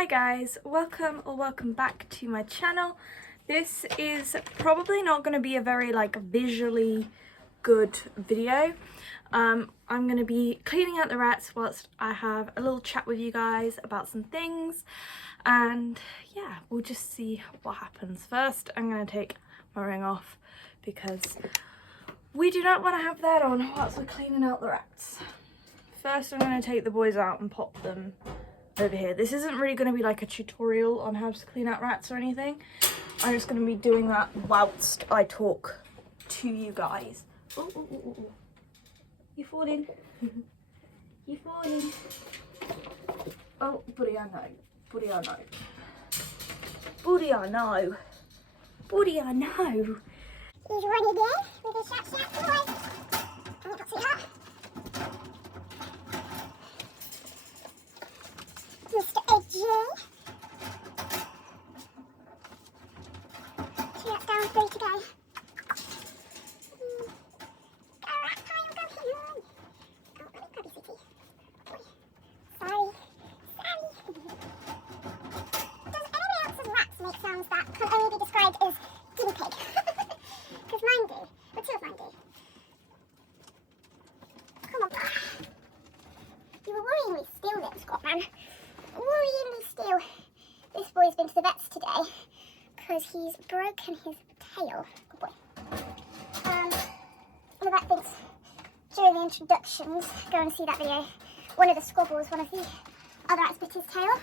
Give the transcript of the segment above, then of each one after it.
Hi guys, welcome back to my channel. This is probably not going to be a very visually good video. I'm going to be cleaning out the rats whilst I have a little chat with you guys about some things, and yeah, we'll just see what happens. First, I'm going to take my ring off because we do not want to have that on whilst we're cleaning out the rats. First, I'm going to take the boys out and pop them over here. This isn't really going to be like a tutorial on how to clean out rats or anything. I'm just going to be doing that whilst I talk to you guys. Ooh, ooh, ooh, ooh. You falling? You falling? Oh, buddy, I know. Buddy, I know. Buddy, I know. Buddy, I know. He's running there with his shot boy. Oh, not too hot. Mr. Edgy. 2 rats down, 3 to go. Go rat pile, go here. Oh, let me grab you, City. Sorry. Does anybody else's rats make sounds that can only be described as guinea pig? Because mine do. Well, 2 of mine do. Come on. You were worryingly still there, Scotman. Worryingly still. This boy's been to the vets today because he's broken his tail. Good boy. The vet thinks during the introductions, go and see that video, one of the squabbles, one of the other rats bit his tail.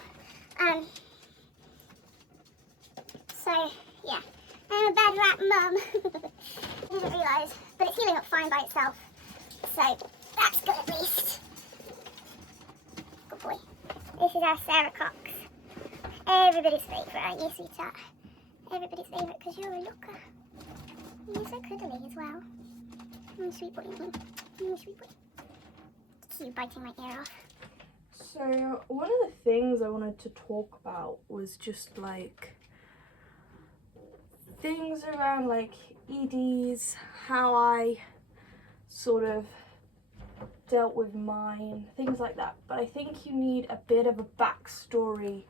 So, yeah. I'm a bad rat mum. I didn't realise, but it's healing up fine by itself. So, that's good at least. Good boy. This is our Sarah Cox. Everybody's favourite, aren't you, sweetheart? Everybody's favourite because you're a looker. You're so cuddly as well. Sweet boy. Sweet boy. Cute, biting my ear off. So, one of the things I wanted to talk about was just things around EDs, how I sort of dealt with mine, things like that. But I think you need a bit of a backstory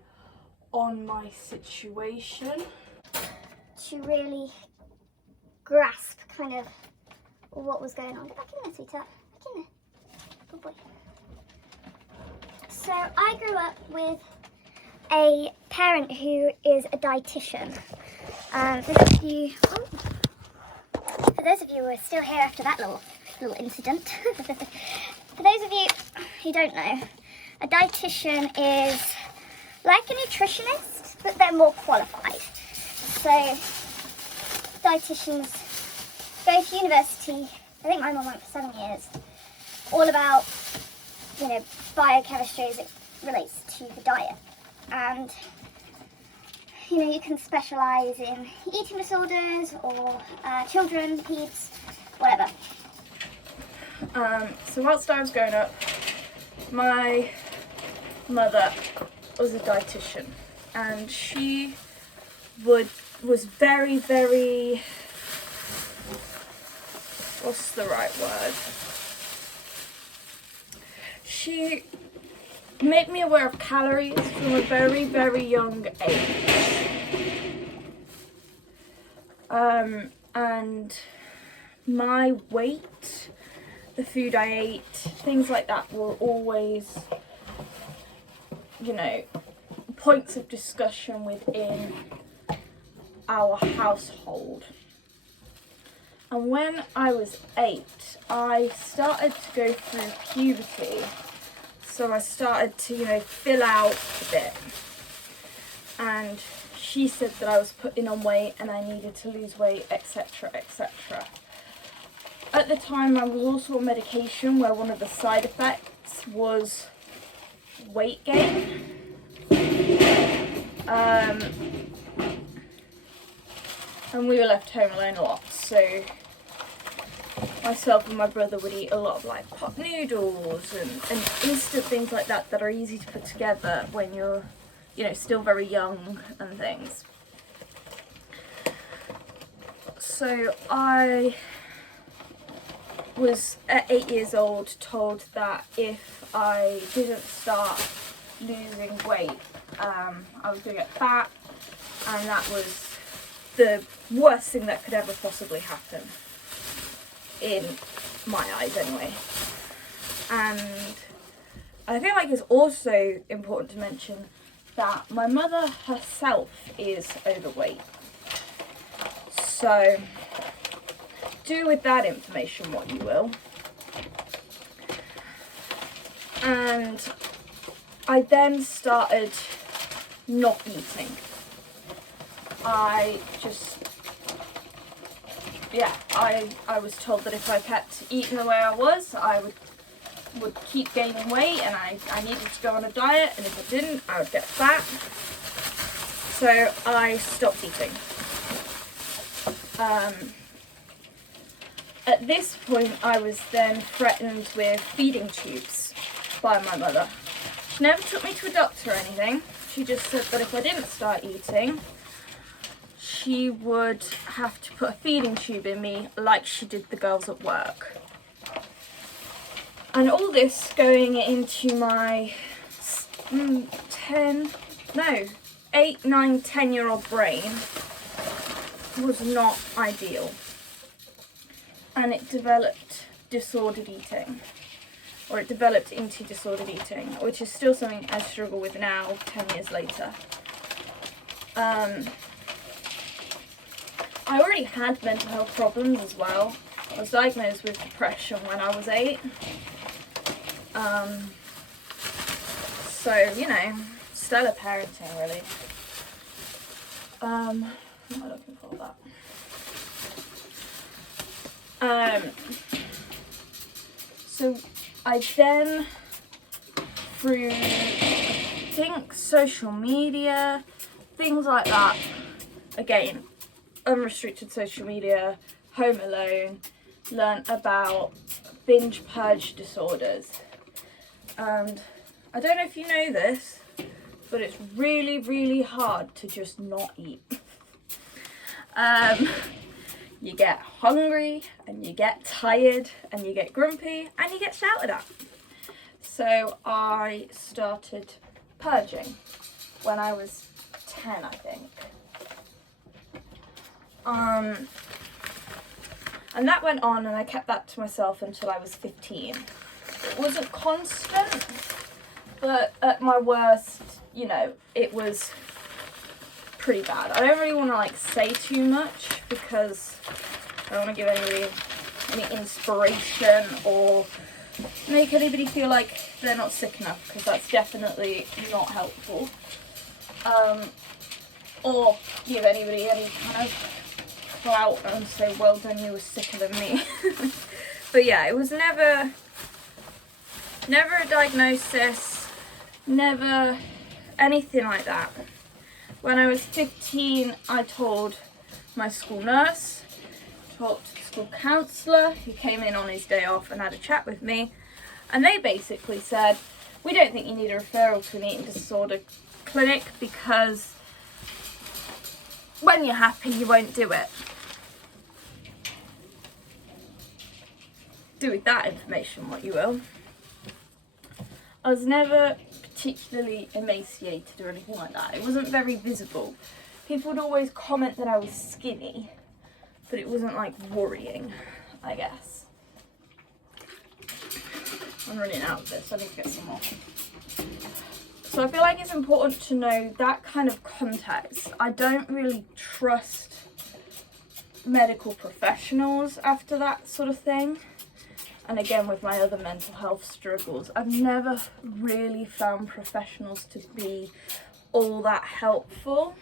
on my situation to really grasp kind of what was going on. Get back in there, sweetheart. Back in there. Good boy. So I grew up with a parent who is a dietitian. For those of you who are still here after that little incident, for those of you who don't know, a dietitian is like a nutritionist, but they're more qualified. So dietitians go to university. I think my mum went for 7 years, all about biochemistry as it relates to the diet. And you can specialise in eating disorders or children, peds, whatever. So whilst I was growing up, my mother was a dietitian, and she was very, very, what's the right word? She made me aware of calories from a very, very young age. And my weight, the food I ate, things like that were always, points of discussion within our household. And when I was 8, I started to go through puberty. So I started to, fill out a bit. And she said that I was putting on weight and I needed to lose weight, etc., etc. At the time, I was also on medication where one of the side effects was weight gain. And we were left home alone a lot, so myself and my brother would eat a lot of pot noodles and instant things like that that are easy to put together when you're, still very young and things. So I was at 8 years old told that if I didn't start losing weight I was going to get fat, and that was the worst thing that could ever possibly happen, in my eyes anyway. And I feel like it's also important to mention that my mother herself is overweight. So do with that information what you will. And I then started not eating. I was told that if I kept eating the way I was, I would keep gaining weight, and I needed to go on a diet, and if I didn't, I would get fat. So I stopped eating. At this point, I was then threatened with feeding tubes by my mother. She never took me to a doctor or anything. She just said that if I didn't start eating, she would have to put a feeding tube in me like she did the girls at work. And all this going into my 8, 9, 10-year-old brain was not ideal. And it developed disordered eating. Or it developed into disordered eating, which is still something I struggle with now, 10 years later. I already had mental health problems as well. I was diagnosed with depression when I was 8. So, you know, stellar parenting, really. What am I looking for that? So I then, through, I think, social media, things like that, again, unrestricted social media, home alone, learnt about binge purge disorders. And I don't know if you know this, but it's really, really hard to just not eat. You get hungry, and you get tired, and you get grumpy, and you get shouted at. So I started purging when I was 10, I think. And that went on, and I kept that to myself until I was 15. It wasn't constant, but at my worst, you know, it was pretty bad. I don't really want to say too much because I don't want to give anybody any inspiration or make anybody feel like they're not sick enough, because that's definitely not helpful. Or give anybody any kind of clout and say, well done, you were sicker than me. But yeah, it was never a diagnosis, never anything like that. When I was 15, I told my school nurse, talked to the school counsellor, who came in on his day off and had a chat with me, and they basically said, we don't think you need a referral to an eating disorder clinic because when you're happy, you won't do it. Do with that information what you will. I was never particularly emaciated or anything like that. It wasn't very visible. People would always comment that I was skinny, but it wasn't worrying, I guess. I'm running out of this, I need to get some more. So I feel like it's important to know that kind of context. I don't really trust medical professionals after that sort of thing. And again, with my other mental health struggles, I've never really found professionals to be all that helpful.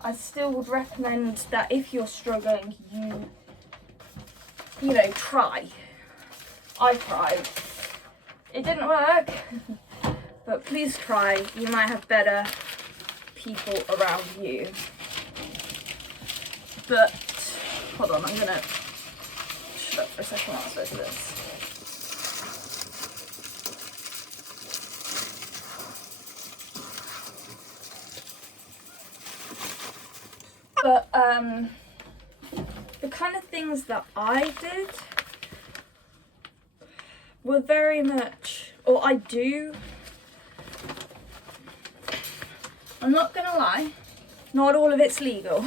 I still would recommend that if you're struggling, you know, try. I tried. It didn't work, but please try. You might have better people around you. But, hold on, I'm gonna shut up for a second while I say this. But the kind of things that I did were very much, or I do, I'm not gonna lie, not all of it's legal.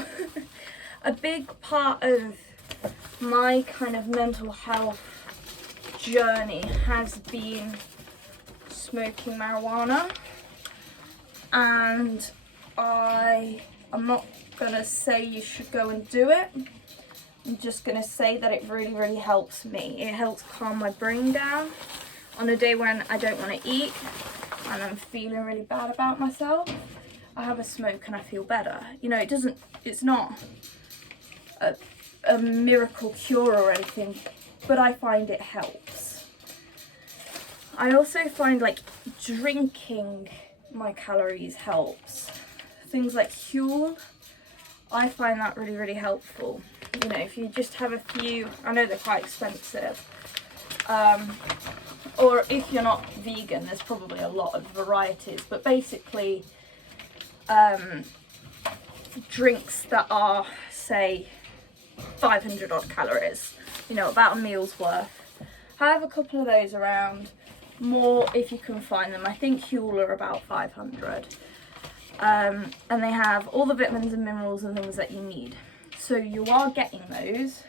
A big part of my kind of mental health journey has been smoking marijuana, and I'm not gonna say you should go and do it. I'm just gonna say that it really, really helps me. It helps calm my brain down on a day when I don't want to eat and I'm feeling really bad about myself. I have a smoke and I feel better. You know, it's not a miracle cure or anything, but I find it helps. I also find like drinking my calories helps. Things like Huel, I find that really, really helpful. You know, if you just have a few, I know they're quite expensive, or if you're not vegan, there's probably a lot of varieties, but basically drinks that are, say, 500 odd calories, you know, about a meal's worth. Have a couple of those around, more if you can find them. I think Huel are about 500. And they have all the vitamins and minerals and things that you need. So you are getting those,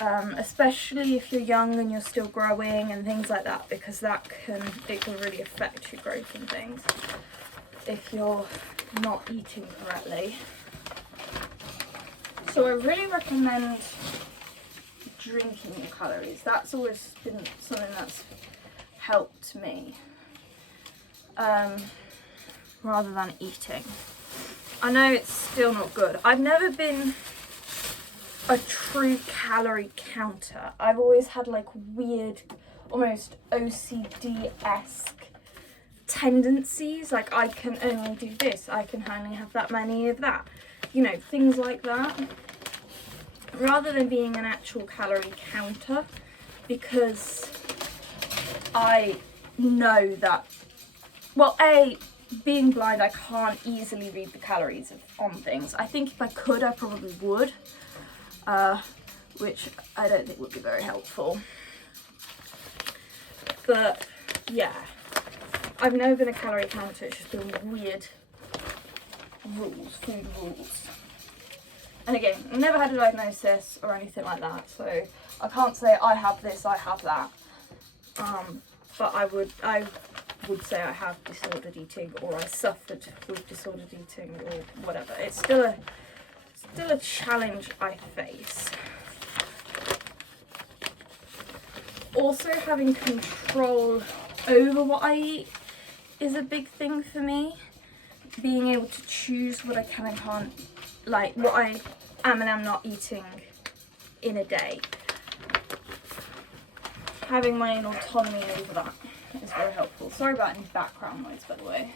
especially if you're young and you're still growing and things like that, because it can really affect your growth and things if you're not eating correctly. So I really recommend drinking your calories. That's always been something that's helped me, rather than eating. I know it's still not good. I've never been a true calorie counter. I've always had like weird, almost OCD-esque tendencies. Like, I can only do this, I can only have that many of that. You know, things like that. Rather than being an actual calorie counter, because I know that, well, being blind, I can't easily read the calories on things. I think if I could, I probably would, which I don't think would be very helpful. But yeah, I've never been a calorie counter. It's just been weird rules, food rules. And again, I've never had a diagnosis or anything like that, so I can't say I have this, I have that. But I would say I have disordered eating, or I suffered with disordered eating, or whatever. It's still a challenge I face. Also, having control over what I eat is a big thing for me. Being able to choose what I can and can't, like what I am and am not eating in a day. Having my own autonomy over that is very helpful. Sorry about any background noise, by the way.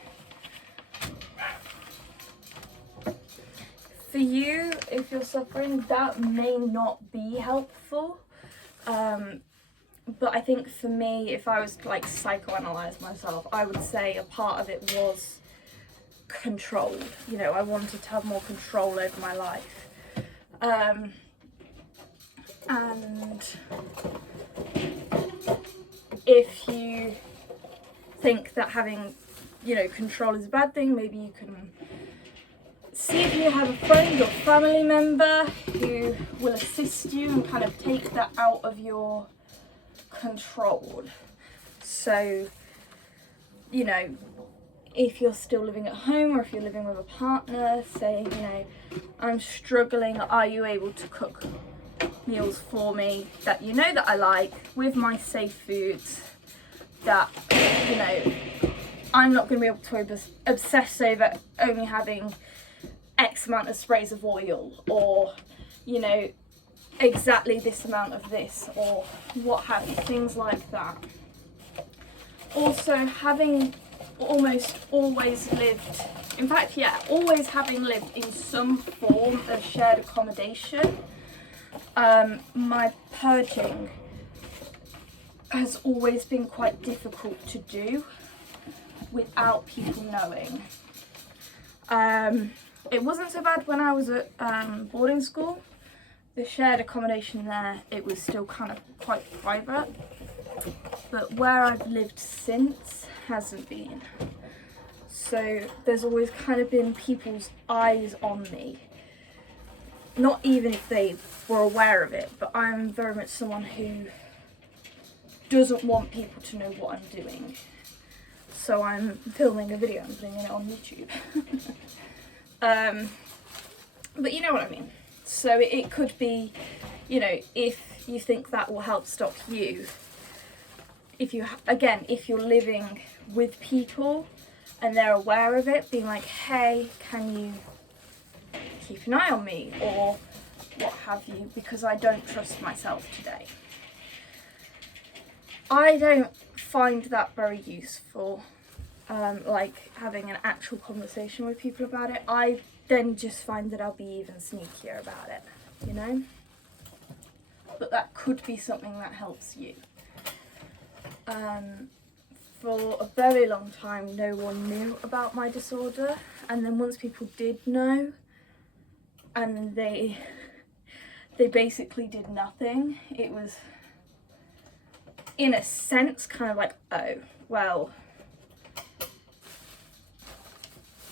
For you, if you're suffering, that may not be helpful. But I think for me, if I was to like psychoanalyze myself, I would say a part of it was control. You know, I wanted to have more control over my life. And if you think that having, you know, control is a bad thing, maybe you can see if you have a friend or family member who will assist you and kind of take that out of your control. So, you know, if you're still living at home, or if you're living with a partner, saying, you know, I'm struggling, are you able to cook meals for me that you know that I like, with my safe foods, that, you know, I'm not going to be able to obsess over only having X amount of sprays of oil, or, you know, exactly this amount of this, or what have you, things like that. Also, having almost always lived, in fact, yeah, always having lived in some form of shared accommodation, my purging has always been quite difficult to do without people knowing. It wasn't so bad when I was at boarding school. The shared accommodation there, it was still kind of quite private, but where I've lived since hasn't been. So there's always kind of been people's eyes on me. Not even if they were aware of it, but I'm very much someone who doesn't want people to know what I'm doing. So I'm filming a video and putting it on YouTube. But you know what I mean. So it could be, you know, if you think that will help stop you, if you're living with people and they're aware of it, being like, hey, can you keep an eye on me, or what have you, because I don't trust myself today. I don't find that very useful, like having an actual conversation with people about it. I then just find that I'll be even sneakier about it, you know? But that could be something that helps you. For a very long time, no one knew about my disorder, and then once people did know, and they basically did nothing, it was, in a sense, kind of like, oh, well,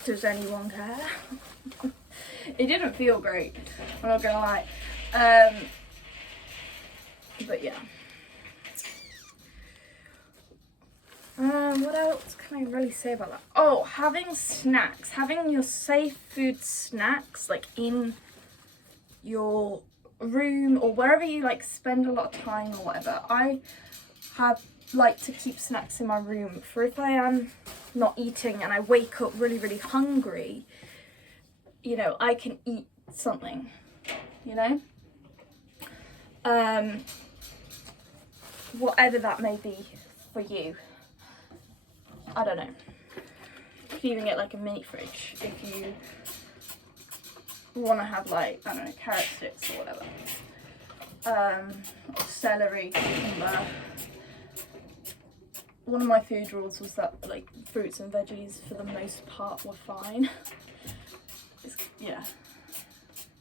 does anyone care? It didn't feel great, I'm not gonna lie. But yeah. What else can I really say about that? Oh, having snacks, having your safe food snacks like in your room or wherever you like spend a lot of time or whatever. I like to keep snacks in my room for if I am not eating and I wake up really, really hungry, you know, I can eat something, you know? Whatever that may be for you. I don't know. Keeping it like a mini fridge if you want to have like, I don't know, carrot sticks or whatever. Or celery, cucumber. One of my food rules was that like fruits and veggies for the most part were fine. Yeah.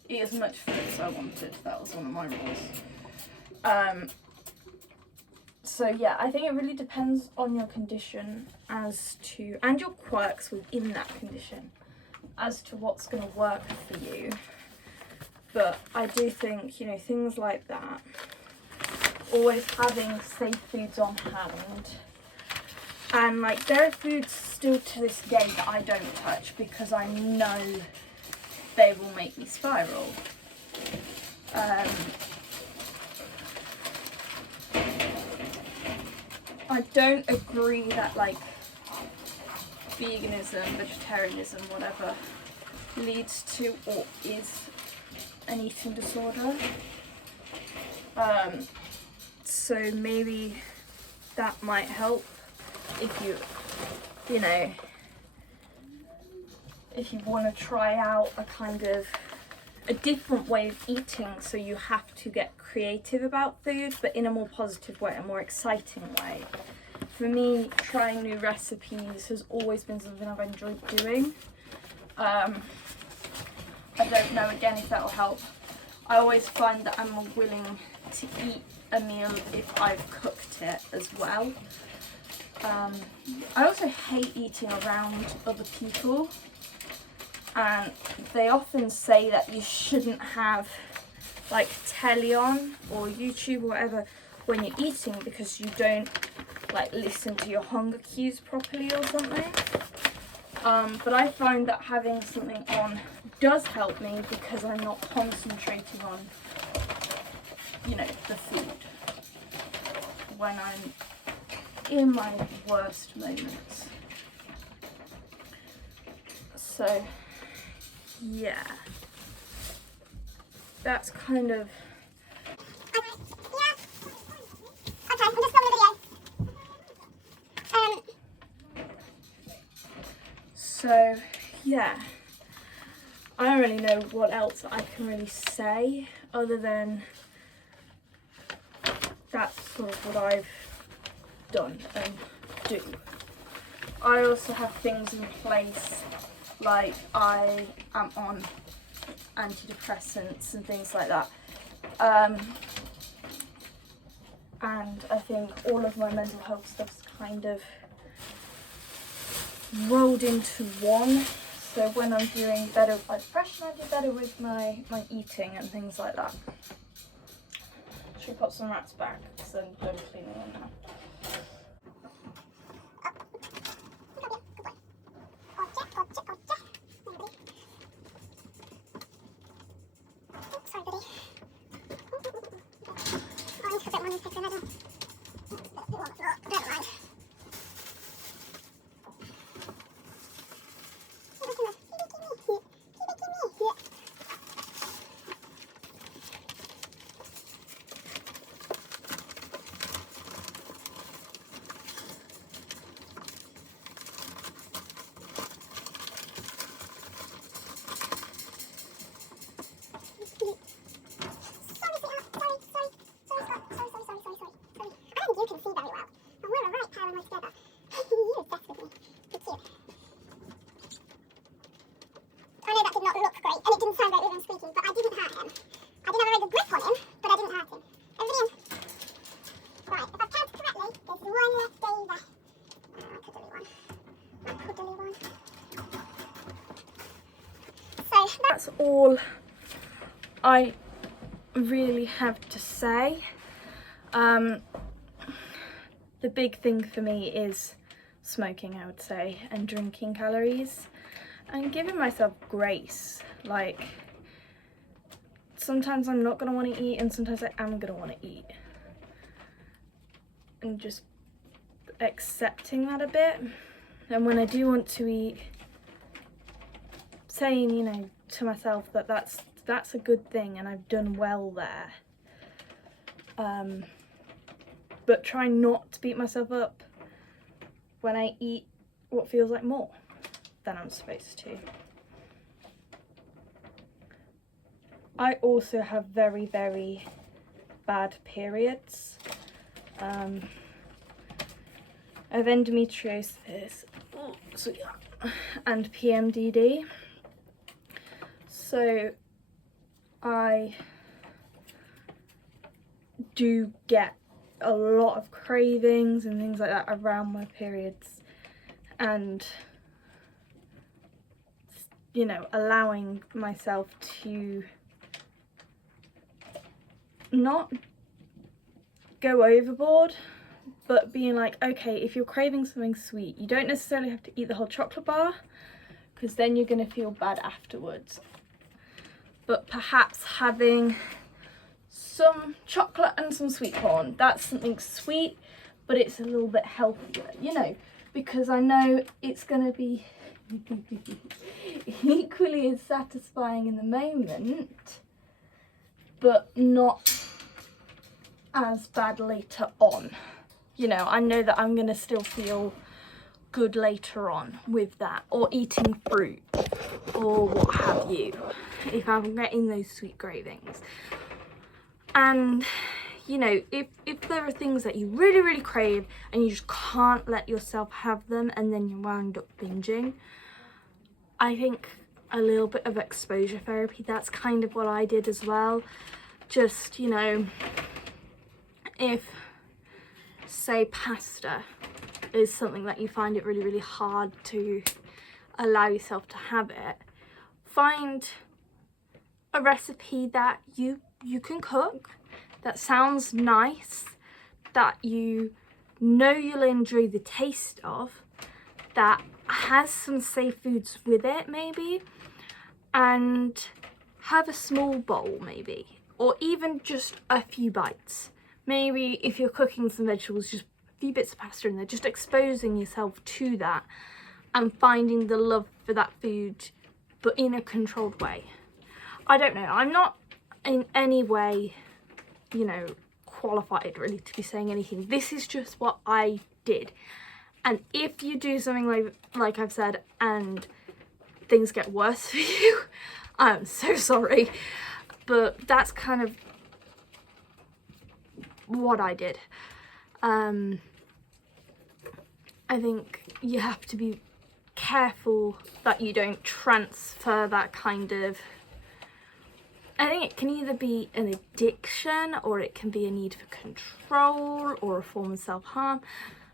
Eat as much fruit as I wanted. That was one of my rules. So yeah, I think it really depends on your condition and your quirks within that condition as to what's going to work for you. But I do think, you know, things like that, always having safe foods on hand, and like there are foods still to this day that I don't touch because I know they will make me spiral. I don't agree that like veganism, vegetarianism, whatever, leads to or is an eating disorder. So maybe that might help if you know, if you want to try out a different way of eating, so you have to get creative about food, but in a more positive way, a more exciting way. For me, trying new recipes has always been something I've enjoyed doing. I don't know, again, if that will help. I always find that I'm more willing to eat a meal if I've cooked it as well. I also hate eating around other people. And they often say that you shouldn't have like telly on or YouTube or whatever when you're eating because you don't like listen to your hunger cues properly or something. But I find that having something on does help me because I'm not concentrating on, you know, the food when I'm in my worst moments. So yeah, that's kind of. So yeah, I don't really know what else I can really say other than that's sort of what I've done and do. I also have things in place, like I am on antidepressants and things like that. And I think all of my mental health stuff's kind of rolled into one. So when I'm doing better with my depression, I do better with my eating and things like that. Should put some rats back because I'm done cleaning them now. Sorry, buddy. I need to put that one in quicker, I don't mind. That's all I really have to say. The big thing for me is smoking, I would say, and drinking calories and giving myself grace. Like, sometimes I'm not going to want to eat and sometimes I am going to want to eat, and just accepting that a bit. And when I do want to eat, saying, you know, to myself that that's a good thing and I've done well there. But try not to beat myself up when I eat what feels like more than I'm supposed to. I also have very, very bad periods. I have endometriosis and PMDD. So I do get a lot of cravings and things like that around my periods, and, you know, allowing myself to not go overboard, but being like, okay, if you're craving something sweet, you don't necessarily have to eat the whole chocolate bar because then you're going to feel bad afterwards. But perhaps having some chocolate and some sweet corn, that's something sweet, but it's a little bit healthier, you know, because I know it's going to be equally as satisfying in the moment, but not as bad later on. You know, I know that I'm going to still feel good later on with that, or eating fruit or what have you, if I'm getting those sweet cravings. And, you know, if there are things that you really, really crave and you just can't let yourself have them and then you wound up binging, I think a little bit of exposure therapy, that's kind of what I did as well. Just, you know, if, say, pasta is something that you find it really, really hard to allow yourself to have it, find a recipe that you can cook, that sounds nice, that you know you'll enjoy the taste of, that has some safe foods with it maybe, and have a small bowl maybe, or even just a few bites. Maybe if you're cooking some vegetables, just a few bits of pasta in there, just exposing yourself to that and finding the love for that food, but in a controlled way. I don't know, I'm not in any way, you know, qualified really to be saying anything. This is just what I did. And if you do something like I've said and things get worse for you, I'm so sorry. But that's kind of what I did. I think you have to be careful that you don't transfer that kind of, I think it can either be an addiction or it can be a need for control or a form of self-harm.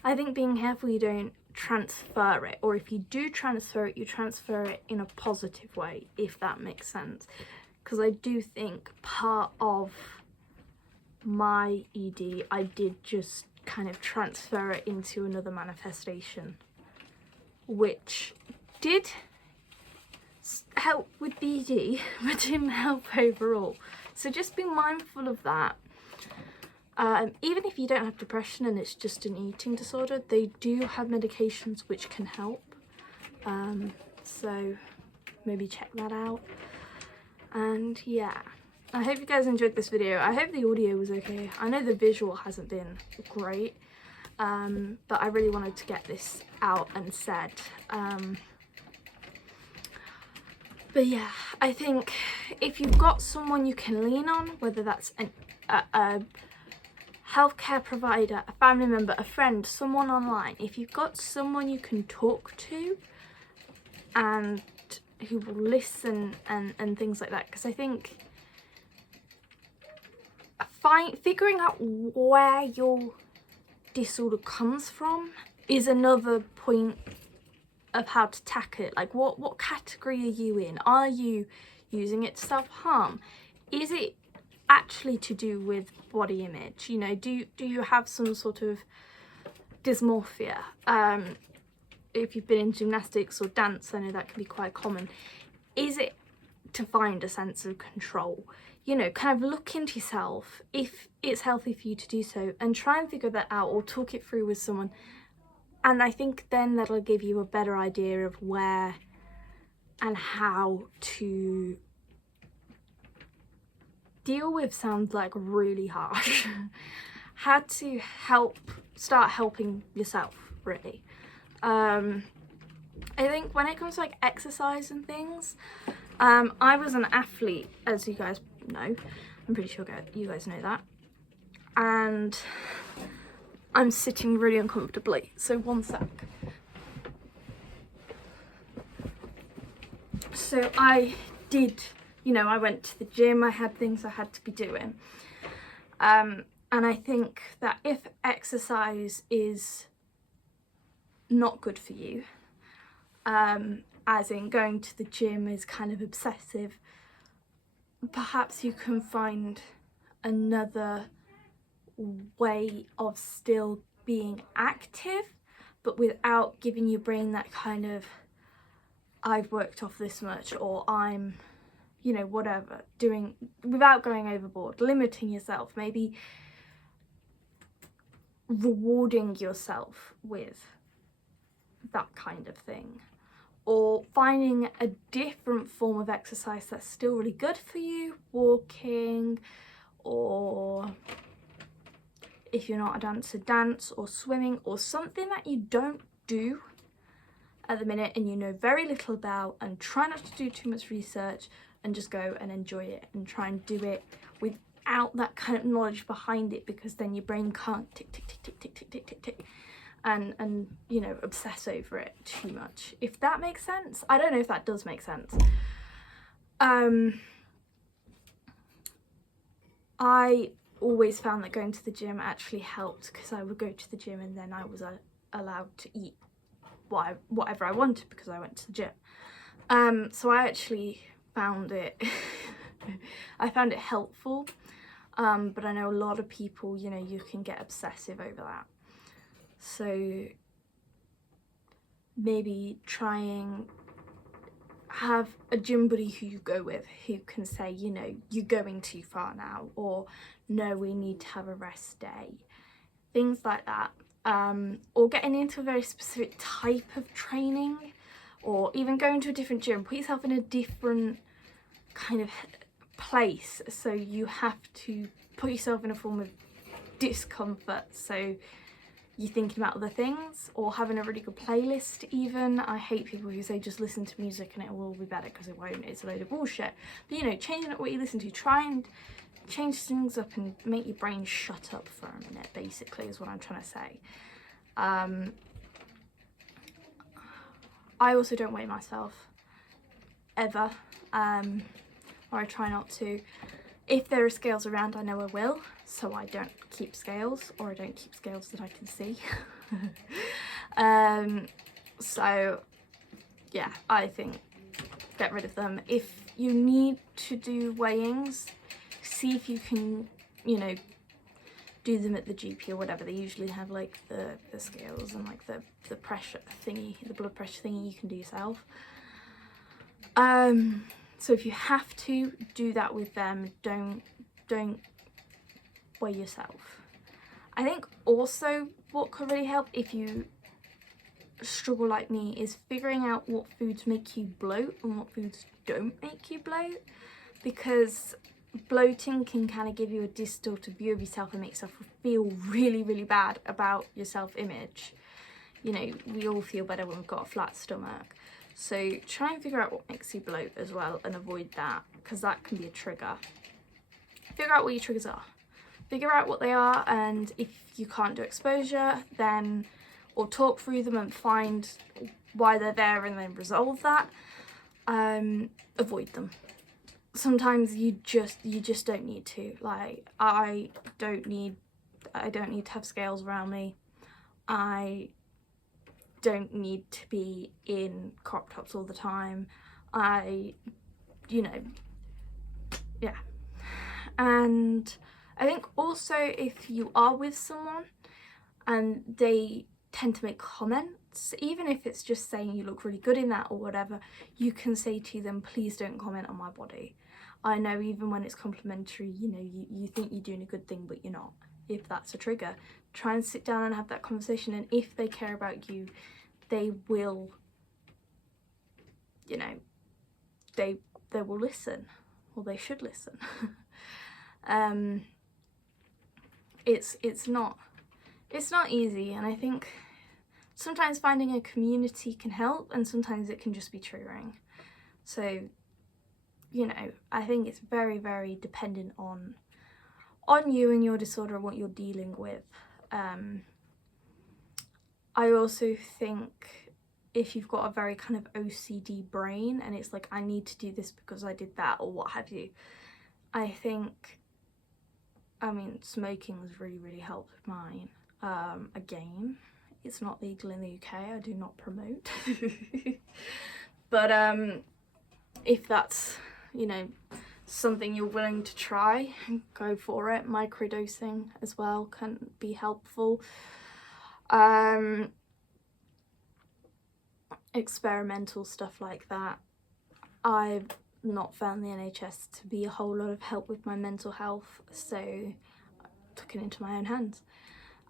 I think being careful you don't transfer it, or if you do transfer it, you transfer it in a positive way, if that makes sense. Because I do think part of my ED, I did just kind of transfer it into another manifestation, which did help with the ED, but didn't help overall. So just be mindful of that. Even if you don't have depression and it's just an eating disorder, they do have medications which can help. So maybe check that out. And yeah, I hope you guys enjoyed this video. I hope the audio was okay. I know the visual hasn't been great, but I really wanted to get this out and said. But yeah, I think if you've got someone you can lean on, whether that's a healthcare provider, a family member, a friend, someone online, if you've got someone you can talk to and who will listen and things like that, because I think figuring out where your disorder comes from is another point of how to tackle it. Like what category are you in? Are you using it to self-harm? Is it actually to do with body image? You know, do you have some sort of dysmorphia? If you've been in gymnastics or dance, I know that can be quite common. Is it to find a sense of control? You know, kind of look into yourself if it's healthy for you to do so, and try and figure that out or talk it through with someone. And I think then that'll give you a better idea of where and how to deal with. Sounds like really harsh. How to start helping yourself, really. I think when it comes to like exercise and things, I was an athlete, as you guys know. I'm pretty sure you guys know that. And I'm sitting really uncomfortably, so one sec. So I did, you know, I went to the gym, I had things I had to be doing. And I think that if exercise is not good for you, as in going to the gym is kind of obsessive, perhaps you can find another way of still being active, but without giving your brain that kind of, I've worked off this much, or I'm, you know, whatever, doing, without going overboard, limiting yourself, maybe rewarding yourself with that kind of thing, or finding a different form of exercise that's still really good for you, walking, or if you're not a dancer, dance, or swimming, or something that you don't do at the minute and you know very little about, and try not to do too much research and just go and enjoy it and try and do it without that kind of knowledge behind it, because then your brain can't tick tick tick tick tick tick tick tick tick and you know, obsess over it too much, if that makes sense. I don't know if that does make sense. I always found that going to the gym actually helped, because I would go to the gym and then I was allowed to eat whatever I wanted because I went to the gym. So I actually found it I found it helpful, but I know a lot of people, you know, you can get obsessive over that. So maybe trying have a gym buddy who you go with who can say, you know, you're going too far now, or no, we need to have a rest day, things like that. Or getting into a very specific type of training, or even going to a different gym. Put yourself in a different kind of place, so you have to put yourself in a form of discomfort, so you're thinking about other things, or having a really good playlist even. I hate people who say just listen to music and it will all be better, because it won't. It's a load of bullshit. But you know, changing up what you listen to, try and change things up and make your brain shut up for a minute, basically, is what I'm trying to say. I also don't weigh myself ever, or I try not to. If there are scales around, I know I will, so I don't keep scales, or I don't keep scales that I can see. So yeah, I think get rid of them. If you need to do weighings, see if you can, you know, do them at the GP or whatever. They usually have like the scales and like the pressure thingy, the blood pressure thingy you can do yourself. So if you have to do that with them, don't weigh yourself. I think also what could really help if you struggle like me is figuring out what foods make you bloat and what foods don't make you bloat, because bloating can kind of give you a distorted view of yourself and make yourself feel really, really bad about your self-image. You know, we all feel better when we've got a flat stomach. So try and figure out what makes you bloat as well and avoid that, because that can be a trigger. Figure out what your triggers are. Figure out what they are, and if you can't do exposure, then, or talk through them and find why they're there and then resolve that, avoid them. Sometimes you just don't need to. Like, I don't need to have scales around me. I don't need to be in crop tops all the time. You know, yeah. And I think also if you are with someone and they tend to make comments, even if it's just saying you look really good in that or whatever, you can say to them, please don't comment on my body. I know even when it's complimentary, you know, you think you're doing a good thing, but you're not. If that's a trigger, try and sit down and have that conversation, and if they care about you, they will, you know, they will listen, or they should listen. It's not easy, and I think sometimes finding a community can help, and sometimes it can just be triggering. So, you know, I think it's very, very dependent on you and your disorder and what you're dealing with. I also think if you've got a very kind of OCD brain and it's like, I need to do this because I did that or what have you, I think, I mean, smoking has really, really helped with mine. Again, it's not legal in the UK, I do not promote. But if that's, you know, something you're willing to try, go for it. Microdosing as well can be helpful. Experimental stuff like that. I've not found the NHS to be a whole lot of help with my mental health, so I took it into my own hands.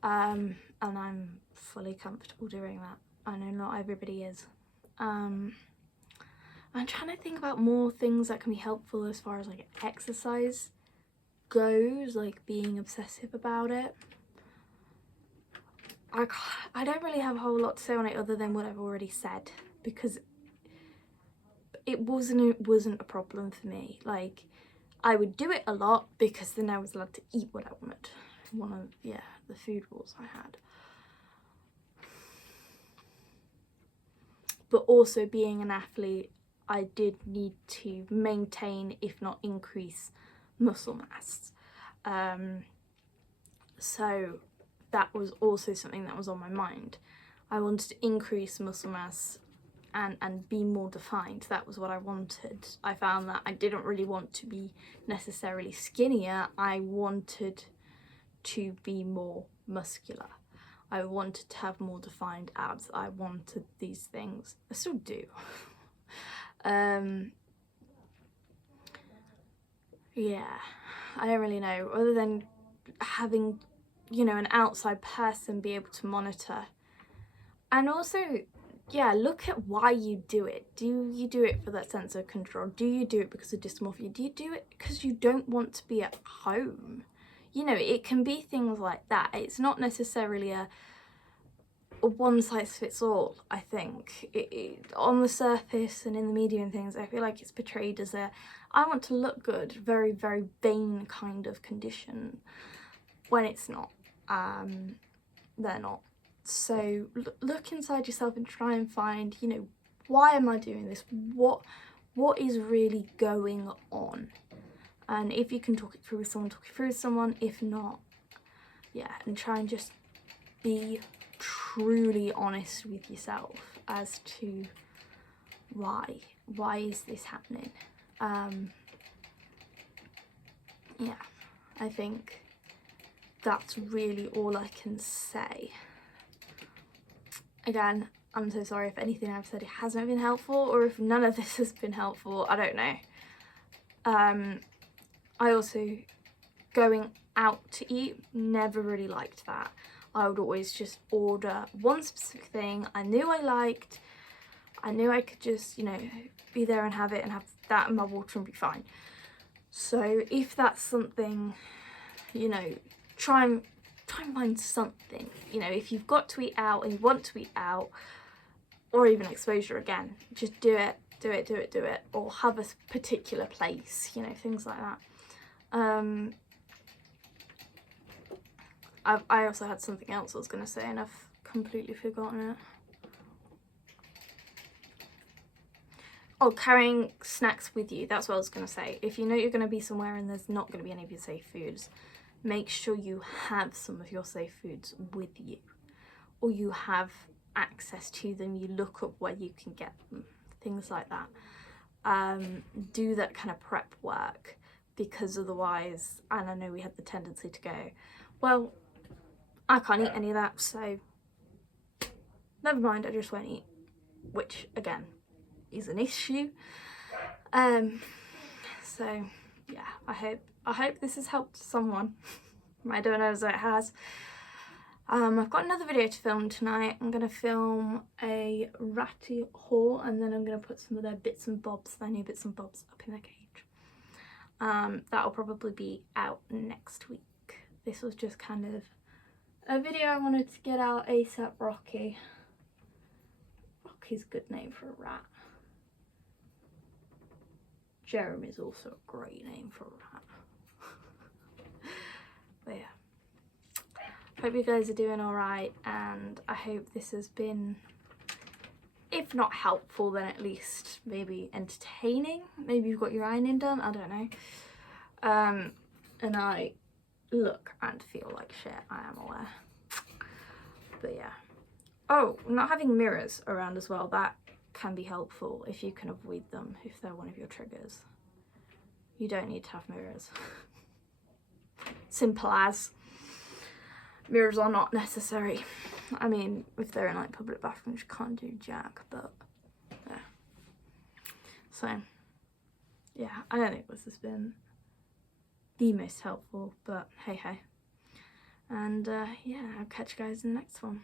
And I'm fully comfortable doing that. I know not everybody is. I'm trying to think about more things that can be helpful as far as like exercise goes, like being obsessive about it. I don't really have a whole lot to say on it other than what I've already said, because it wasn't a problem for me. Like, I would do it a lot because then I was allowed to eat what I wanted. One of, yeah, the food rules I had. But also being an athlete, I did need to maintain, if not increase, muscle mass. So that was also something that was on my mind. I wanted to increase muscle mass and be more defined. That was what I wanted. I found that I didn't really want to be necessarily skinnier. I wanted to be more muscular. I wanted to have more defined abs. I wanted these things. I still do. Yeah, I don't really know, other than having, you know, an outside person be able to monitor. And also, yeah, look at why you do it. Do you do it for that sense of control? Do you do it because of dysmorphia? Do you do it because you don't want to be at home? You know, it can be things like that. It's not necessarily a one size fits all, I think. On the surface and in the media and things, I feel like it's portrayed as a, I want to look good, very, very vain kind of condition, when it's not. They're not. So look inside yourself and try and find, you know, why am I doing this? What is really going on? And if you can talk it through with someone, talk it through with someone. If not, yeah, and try and just be truly honest with yourself as to why is this happening. Yeah, I think that's really all I can say. Again, I'm so sorry if anything I've said hasn't been helpful, or if none of this has been helpful, I don't know. I also, going out to eat, never really liked that. I would always just order one specific thing I knew I liked. I knew I could just, you know, be there and have it and have that and my water and be fine. So if that's something, you know, try and find something. You know, if you've got to eat out and you want to eat out, or even exposure again, just do it, or have a particular place, you know, things like that. I also had something else I was going to say and I've completely forgotten it. Oh, carrying snacks with you, that's what I was going to say. If you know you're going to be somewhere and there's not going to be any of your safe foods, make sure you have some of your safe foods with you, or you have access to them, you look up where you can get them, things like that. Do that kind of prep work, because otherwise, and I know we had the tendency to go, well, I can't eat any of that, so never mind, I just won't eat, which again is an issue. So yeah, I hope this has helped someone. I don't know as it has. I've got another video to film tonight. I'm going to film a ratty haul, and then I'm going to put some of their bits and bobs, their new bits and bobs, up in their cage. That'll probably be out next week. This was just kind of a video I wanted to get out ASAP Rocky. Rocky's a good name for a rat. Jeremy's also a great name for a rat. But yeah, hope you guys are doing alright, and I hope this has been, if not helpful, then at least maybe entertaining. Maybe you've got your ironing done, I don't know. And I look and feel like shit, I am aware. But yeah. Oh, not having mirrors around as well, that can be helpful if you can avoid them, if they're one of your triggers. You don't need to have mirrors. Simple as. Mirrors are not necessary. I mean, if they're in like public bathrooms, you can't do jack, but yeah. So yeah, I don't think this has been the most helpful, but hey hey. And yeah, I'll catch you guys in the next one.